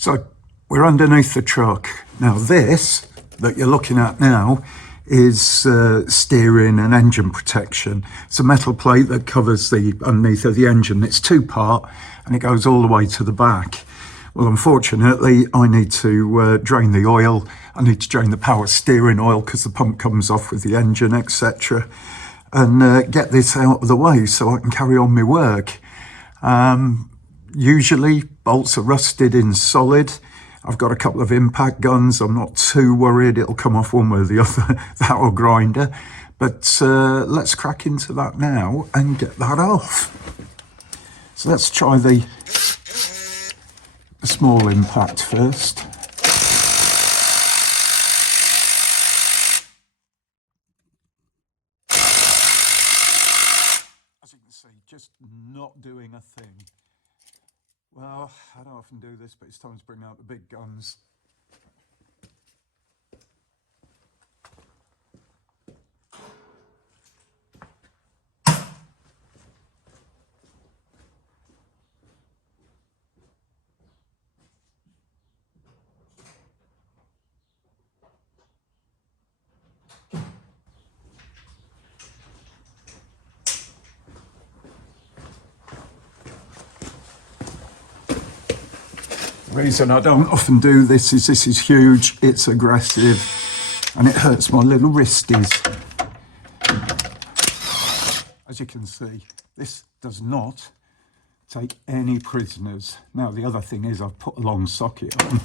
So we're underneath the truck. Now this that you're looking at now is steering and engine protection. It's a metal plate that covers the underneath of the engine. It's two-part and it goes all the way to the back. Well, unfortunately, I need to drain the oil. I need to drain the power steering oil because the pump comes off with the engine, etc. And get this out of the way so I can carry on my work. Usually, bolts are rusted in solid. I've got a couple of impact guns. I'm not too worried. It'll come off one way or the other, that or grinder. But let's crack into that now and get that off. So let's try the small impact first. As you can see, just not doing a thing. Well, I don't often do this, but it's time to bring out the big guns. The reason I don't often do this is huge, it's aggressive, and it hurts my little wristies. As you can see, this does not take any prisoners. Now the other thing is I've put a long socket on,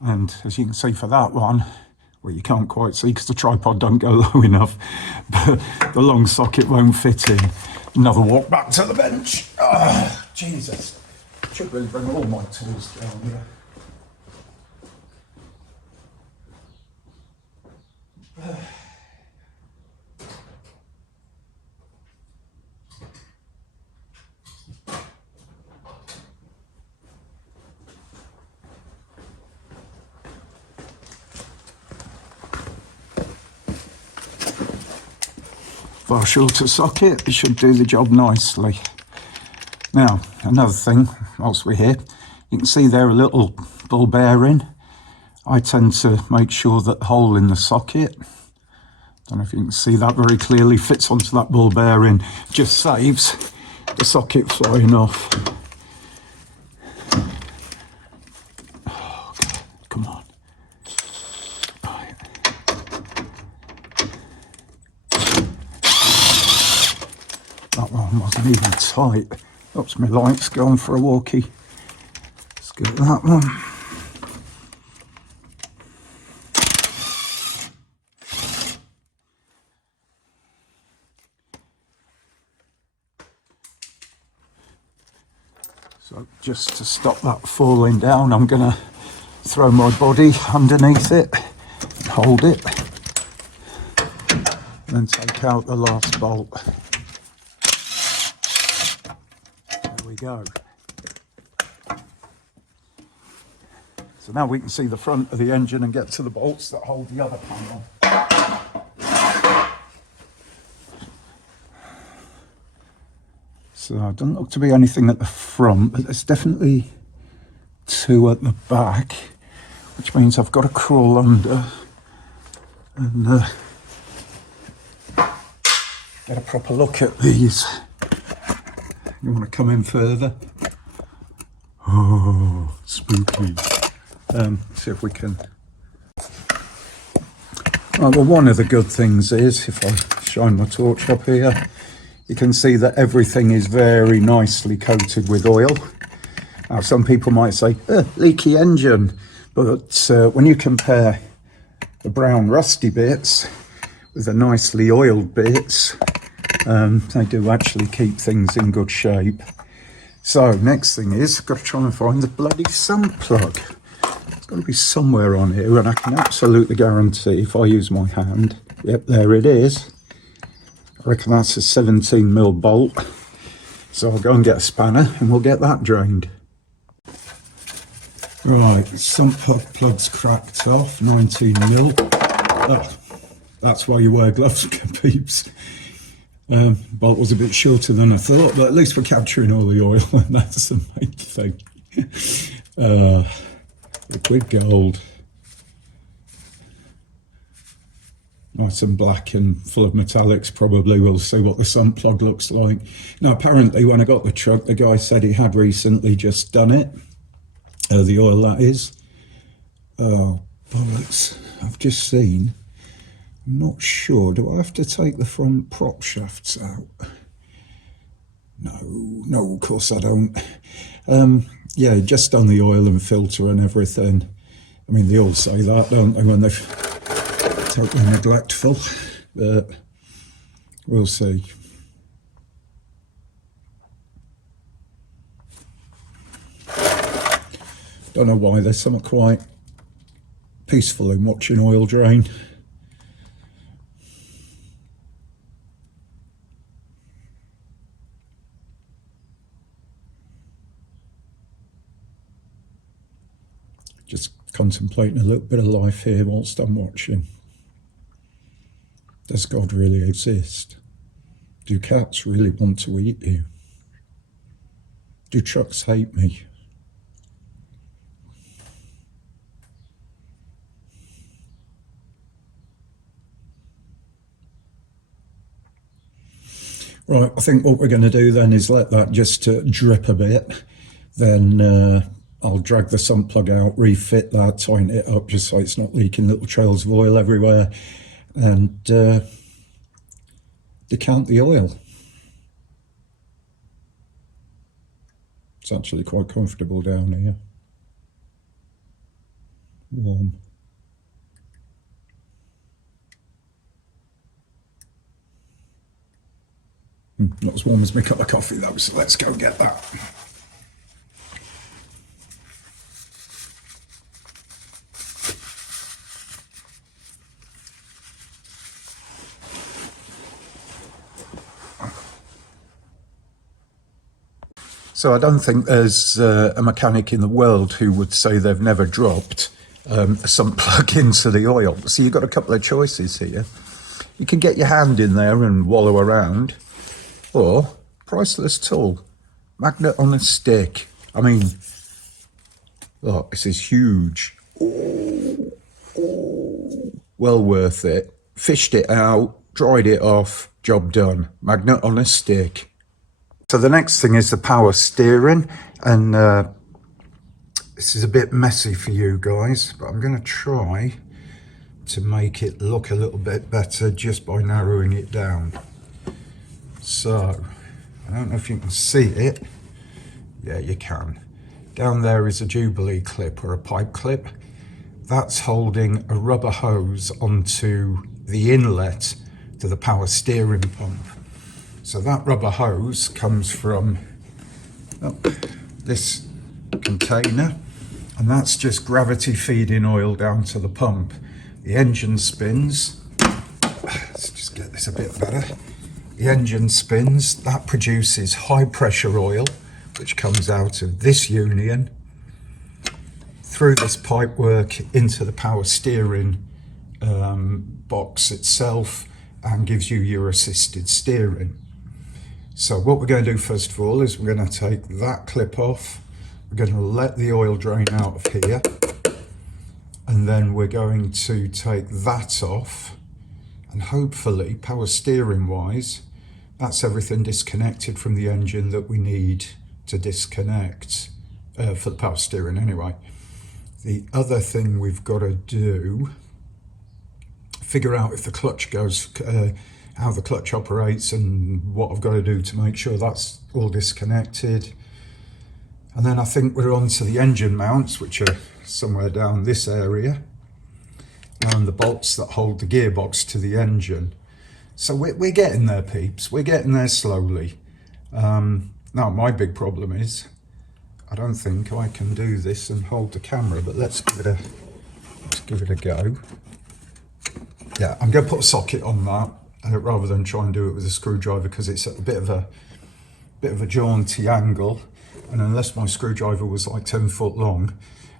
and as you can see for that one, well, you can't quite see because the tripod don't go low enough, but the long socket won't fit in. Another walk back to the bench. Oh, Jesus. Should really bring all my tools down here. Far shorter socket, it should do the job nicely. Now, another thing, whilst we're here, you can see there a little ball bearing. I tend to make sure that the hole in the socket, don't know if you can see that very clearly, fits onto that ball bearing, just saves the socket flying off. Oh, God, come on. Right. That one wasn't even tight. Oops, my light's gone for a walkie. Let's get that one. So just to stop that falling down, I'm going to throw my body underneath it, hold it, and then take out the last bolt. Go. So now we can see the front of the engine and get to the bolts that hold the other panel. So it doesn't look to be anything at the front, but there's definitely two at the back, which means I've got to crawl under and get a proper look at these. You want to come in further? Oh, spooky. See if we can. Well, one of the good things is, if I shine my torch up here, you can see that everything is very nicely coated with oil. Now, some people might say, leaky engine, but when you compare the brown rusty bits with the nicely oiled bits, they do actually keep things in good shape. So next thing is, I've got to try and find the bloody sump plug. It's got to be somewhere on here, and I can absolutely guarantee if I use my hand, yep, there it is. I reckon that's a 17mm bolt. So I'll go and get a spanner and we'll get that drained. Right, sump plug's cracked off, 19mm. Oh, that's why you wear gloves, peeps. Bolt was a bit shorter than I thought, but at least we're capturing all the oil, and that's the main thing. Liquid gold. Nice and black and full of metallics. Probably we'll see what the sump plug looks like. Now apparently when I got the truck, the guy said he had recently just done it. The oil, that is. Oh, bollocks. I've just seen. I'm not sure. Do I have to take the front prop shafts out? No, of course I don't. Yeah, just done the oil and filter and everything. I mean, they all say that, don't they, when they're totally neglectful. But we'll see. Don't know why, there's something quite peaceful in watching oil drain. Just contemplating a little bit of life here whilst I'm watching. Does God really exist? Do cats really want to eat you? Do trucks hate me? Right, I think what we're going to do then is let that just drip a bit. Then I'll drag the sump plug out, refit that, tighten it up just so it's not leaking little trails of oil everywhere, and decant the oil. It's actually quite comfortable down here. Warm. Not as warm as my cup of coffee though, so let's go get that. So I don't think there's a mechanic in the world who would say they've never dropped a sump plug into the oil. So you've got a couple of choices here. You can get your hand in there and wallow around, or priceless tool, magnet on a stick. I mean, look, this is huge. Oh, well worth it. Fished it out, dried it off, job done. Magnet on a stick. So the next thing is the power steering, and this is a bit messy for you guys, but I'm going to try to make it look a little bit better just by narrowing it down. So, I don't know if you can see it. Yeah, you can. Down there is a Jubilee clip or a pipe clip. That's holding a rubber hose onto the inlet to the power steering pump. So that rubber hose comes from this container, and that's just gravity feeding oil down to the pump. The engine spins. Let's just get this a bit better. The engine spins, that produces high pressure oil, which comes out of this union through this pipework into the power steering box itself, and gives you your assisted steering. So what we're going to do first of all is we're going to take that clip off. We're going to let the oil drain out of here, and then we're going to take that off, and hopefully power steering wise, that's everything disconnected from the engine that we need to disconnect for the power steering anyway. The other thing we've got to do, figure out if the clutch goes, how the clutch operates, and what I've got to do to make sure that's all disconnected. And then I think we're on to the engine mounts, which are somewhere down this area, and the bolts that hold the gearbox to the engine. So we're getting there, peeps. We're getting there slowly. Now my big problem is I don't think I can do this and hold the camera, but let's give it a go. Yeah, I'm going to put a socket on that rather than try and do it with a screwdriver, because it's at a bit of a jaunty angle, and unless my screwdriver was like 10 foot long,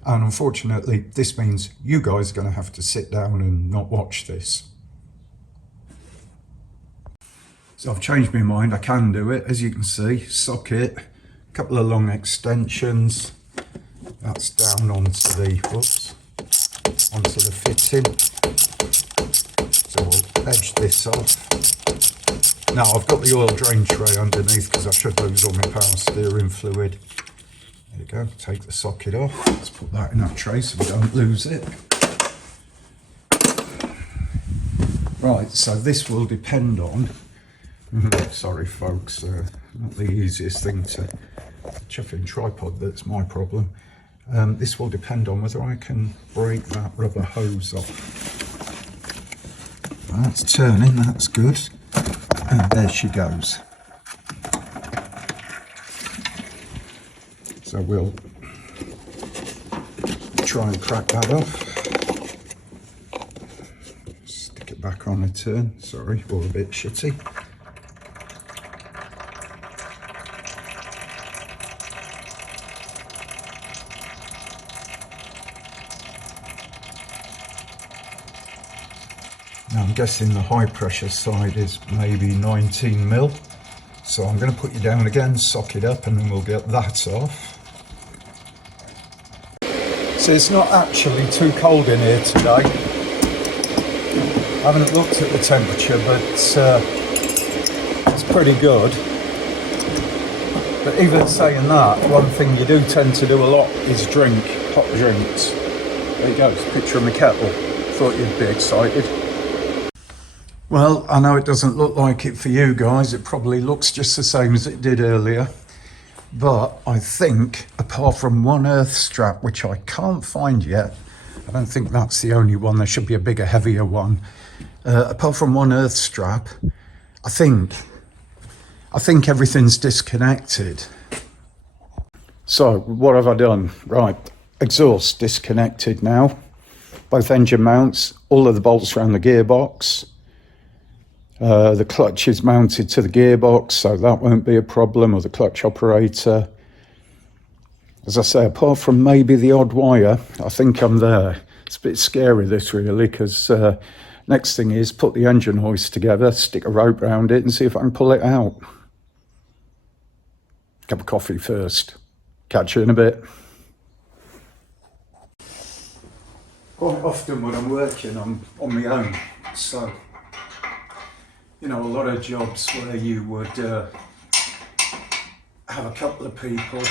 and unfortunately this means you guys are going to have to sit down and not watch this. So I've changed my mind, I can do it. As you can see, socket, a couple of long extensions, That's down onto the, whoops, onto the fitting. So we'll edge this off. Now I've got the oil drain tray underneath because I should lose all my power steering fluid. There you go, take the socket off. Let's put that in that tray so we don't lose it. Right, so this will depend on, sorry folks, not the easiest thing to chuck in tripod, that's my problem. This will depend on whether I can break that rubber hose off. That's turning, that's good. And there she goes. So we'll try and crack that off. Stick it back on a turn, sorry, or a bit shitty. Now I'm guessing the high pressure side is maybe 19 mil. So I'm going to put you down again, sock it up, and then we'll get that off. So it's not actually too cold in here today. I haven't looked at the temperature, but it's pretty good. But even saying that, one thing you do tend to do a lot is drink hot drinks. There you go, it's a picture of my kettle. Thought you'd be excited. Well, I know it doesn't look like it for you guys. It probably looks just the same as it did earlier. But I think, apart from one earth strap, which I can't find yet, I don't think that's the only one. There should be a bigger, heavier one. Apart from one earth strap, I think everything's disconnected. So what have I done? Right, exhaust disconnected now. Both engine mounts, all of the bolts around the gearbox. The clutch is mounted to the gearbox, so that won't be a problem, or the clutch operator. As I say, apart from maybe the odd wire, I think I'm there. It's a bit scary this really, because next thing is put the engine hoist together, stick a rope around it and see if I can pull it out. Cup of coffee first. Catch you in a bit. Quite often when I'm working, I'm on my own, so you know, a lot of jobs where you would have a couple of people,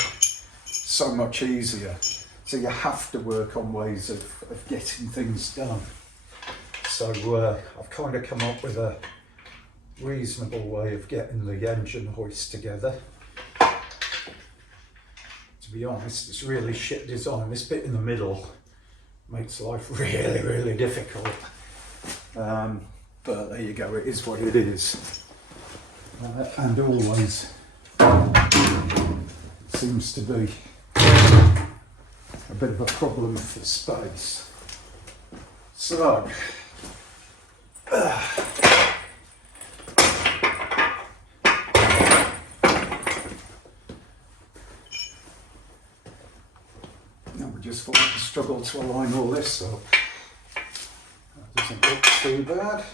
so much easier. So you have to work on ways of getting things done. So I've kind of come up with a reasonable way of getting the engine hoist together. To be honest, it's really shit design. This bit in the middle makes life really, really difficult. But there you go, it is what it is. And always seems to be a bit of a problem for space. So, now we just want to struggle to align all this up. That doesn't look too bad.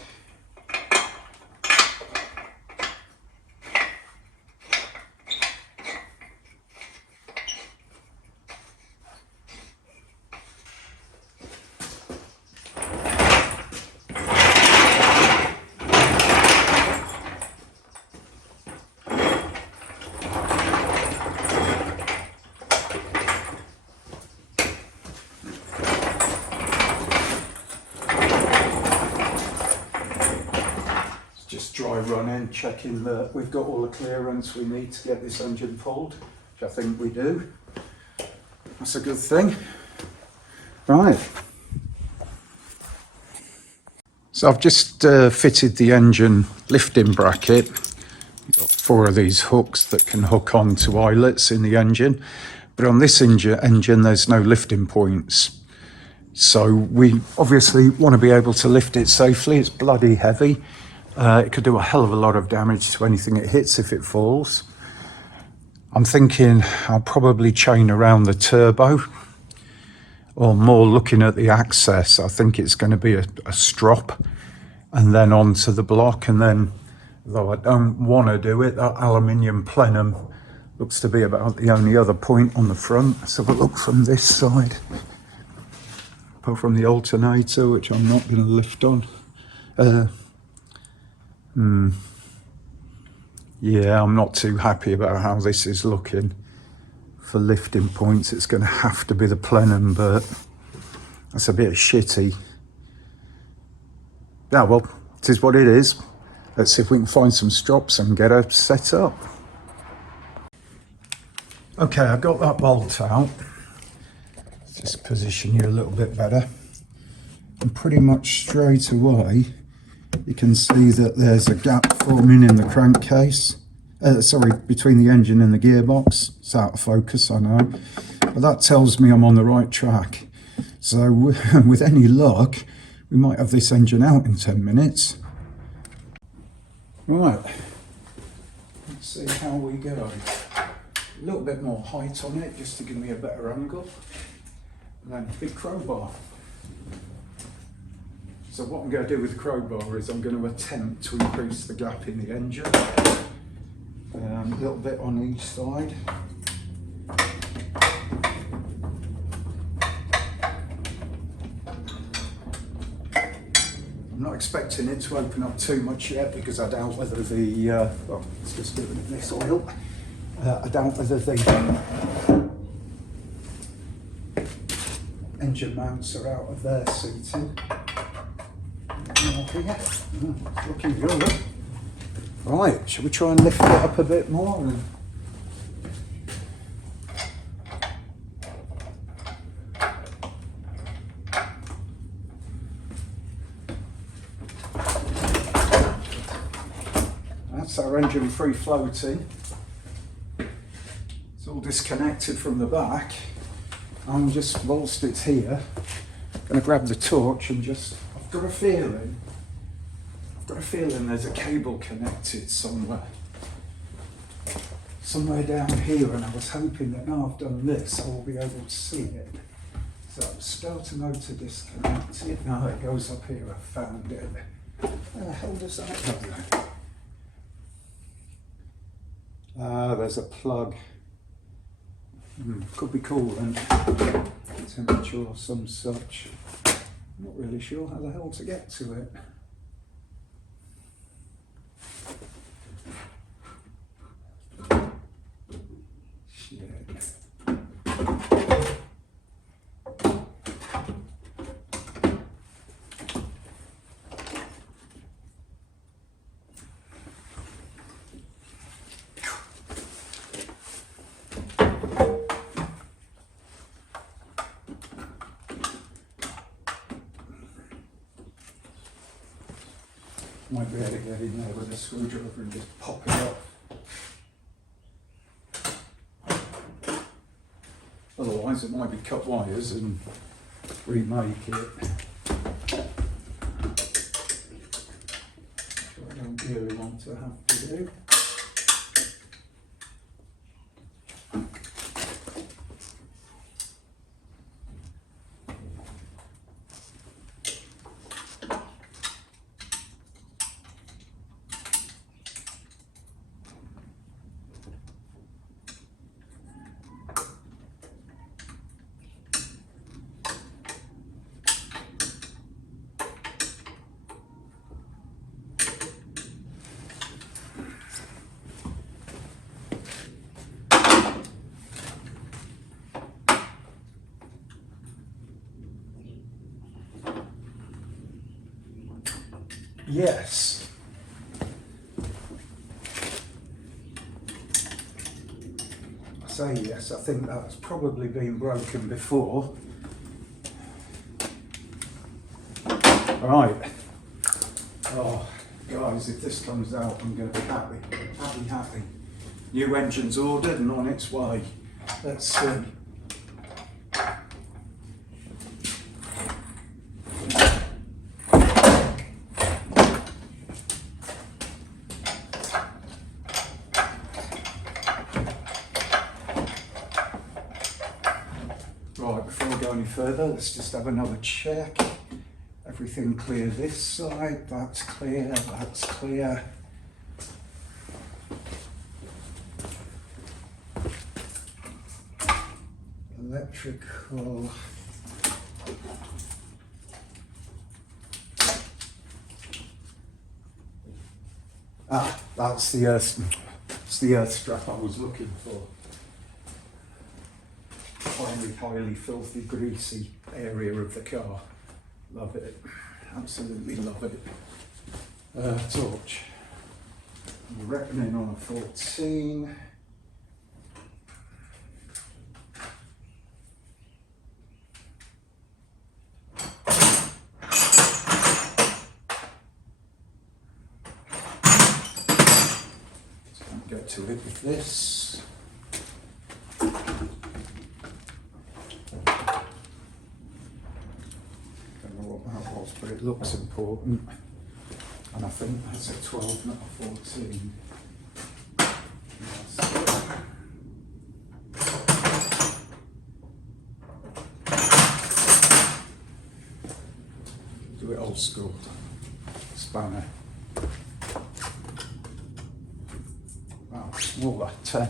Dry run in, checking that we've got all the clearance we need to get this engine pulled, which I think we do. That's a good thing. Right. So I've just fitted the engine lifting bracket. We've got 4 of these hooks that can hook onto eyelets in the engine. But on this engine, there's no lifting points. So we obviously want to be able to lift it safely. It's bloody heavy. It could do a hell of a lot of damage to anything it hits if it falls. I'm thinking I'll probably chain around the turbo, or more looking at the access. I think it's going to be a strop and then onto the block, and then, though I don't want to do it, that aluminium plenum Looks to be about the only other point on the front. Let's have a look from this side. Apart from the alternator, which I'm not going to lift on. Yeah, I'm not too happy about how this is looking. For lifting points, it's going to have to be the plenum, but that's a bit shitty. Yeah, well, it is what it is. Let's see if we can find some strops and get her set up. Okay, I got that bolt out. Just position you a little bit better. And pretty much straight away, you can see that there's a gap forming in the crankcase. Sorry, between the engine and the gearbox. It's out of focus, I know. But that tells me I'm on the right track. So with any luck, we might have this engine out in 10 minutes. Right, let's see how we go. A little bit more height on it, just to give me a better angle. And then big crowbar. So what I'm going to do with the crowbar is I'm going to attempt to increase the gap in the engine. A little bit on each side. I'm not expecting it to open up too much yet because I doubt whether the, well, let's just do it in this oil. I doubt whether the engine mounts are out of their seating. Here. It's looking good. Right, shall we try and lift it up a bit more? That's our engine free floating. It's all disconnected from the back. I'm just, whilst it's here, going to grab the torch and just, I've got a feeling there's a cable connected somewhere down here, and I was hoping that now I've done this I will be able to see it. So starter motor disconnected. Now it goes up here, I found it. Where the hell does that go? There's a plug. Could be coolant, temperature or some such. I'm not really sure how the hell to get to it. Might be able to get in there with a screwdriver and just pop it off. Otherwise it might be cut wires and remake it. Which I don't really want to have to do. Yes. I say yes, I think that's probably been broken before. Right. Oh, guys, if this comes out, I'm going to be happy. Happy. New engine's ordered and on its way. Let's see. Right, before we go any further, let's just have another check. Everything clear this side, that's clear, that's clear. electrical. Ah, that's the earth strap I was looking for. Highly filthy, greasy area of the car. Love it. Absolutely love it. Torch. I'm reckoning on a 14. Get to it with this. Don't know what that was, but it looks important. And I think that's a 12, not a 14. Yes. Do it old school. Spanner. Smaller, 10.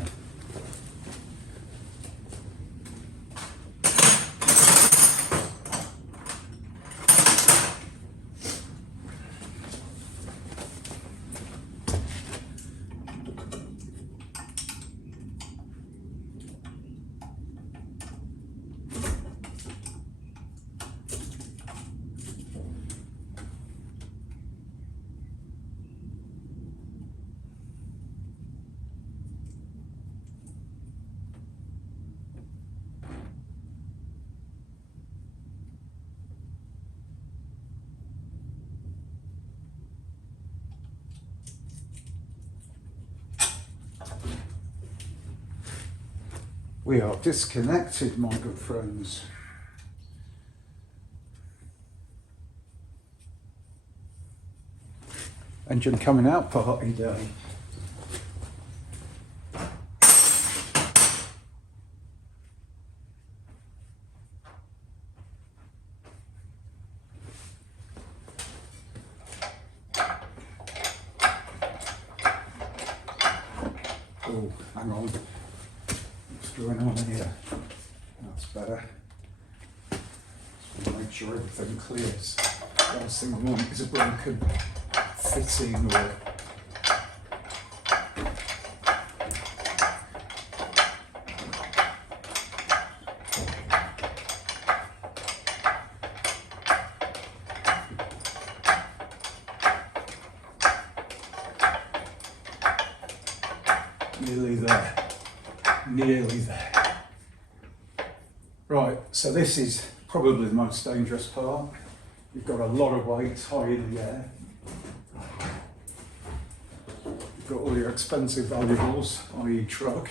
We are disconnected, my good friends. Engine coming out, party day. Oh, hang on. Going on here. That's better. Just want to make sure everything clears. Last thing I want is a broken fitting or nearly there. Nearly there. Right, so this is probably the most dangerous part. You've got a lot of weight high in the air. You've got all your expensive valuables, i.e. truck.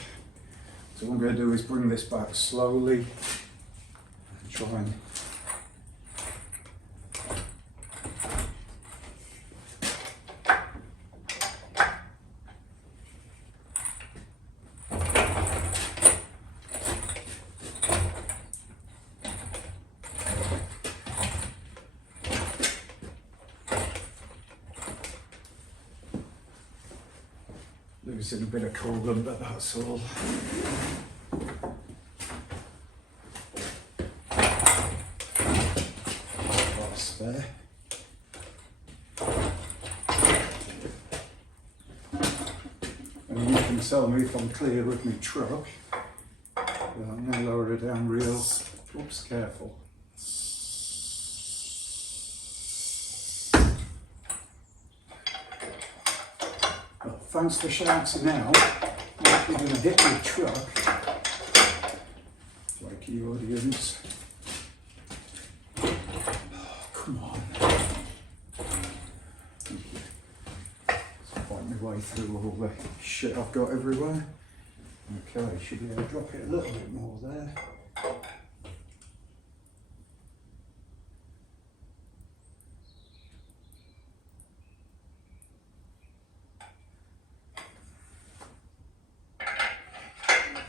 So what I'm going to do is bring this back slowly and try and losing a bit of coolant, but that's all. Spare. And you can tell me if I'm clear of my truck. I'm going to lower it down real. Oops, careful. Well, thanks for shouting out. You're going to hit your truck. Like you audience. Oh, come on. Let's find my way through all the shit I've got everywhere. Okay, should be able to drop it a little bit more there.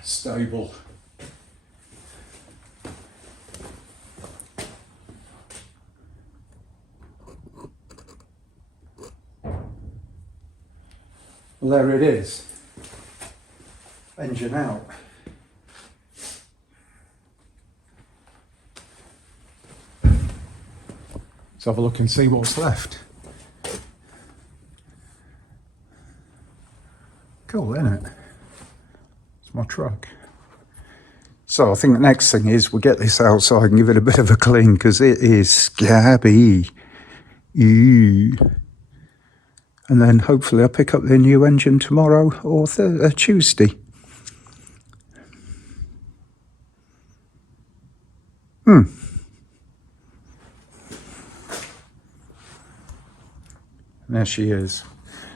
Stable. Well, there it is. Engine out. Let's have a look and see what's left. Cool, isn't it? It's my truck. So I think the next thing is we get this outside and give it a bit of a clean because it is scabby. Ew. And then hopefully I'll pick up the new engine tomorrow or Tuesday. There she is.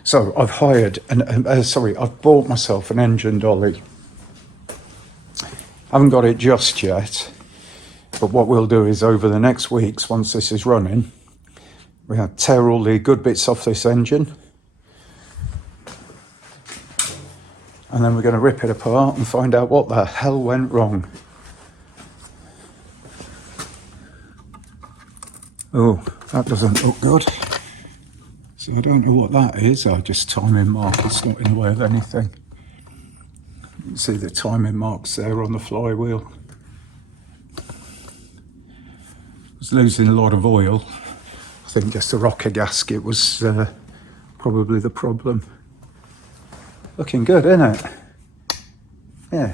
So I've hired, I've bought myself an engine dolly. I haven't got it just yet, but what we'll do is over the next weeks, once this is running, we'll tear all the good bits off this engine. And then we're going to rip it apart and find out what the hell went wrong. Oh, that doesn't look good. So I don't know what that is. Just timing mark. It's not in the way of anything. You can see the timing marks there on the flywheel. I was losing a lot of oil. I think just the rocker gasket was probably the problem. Looking good, isn't it? Yeah.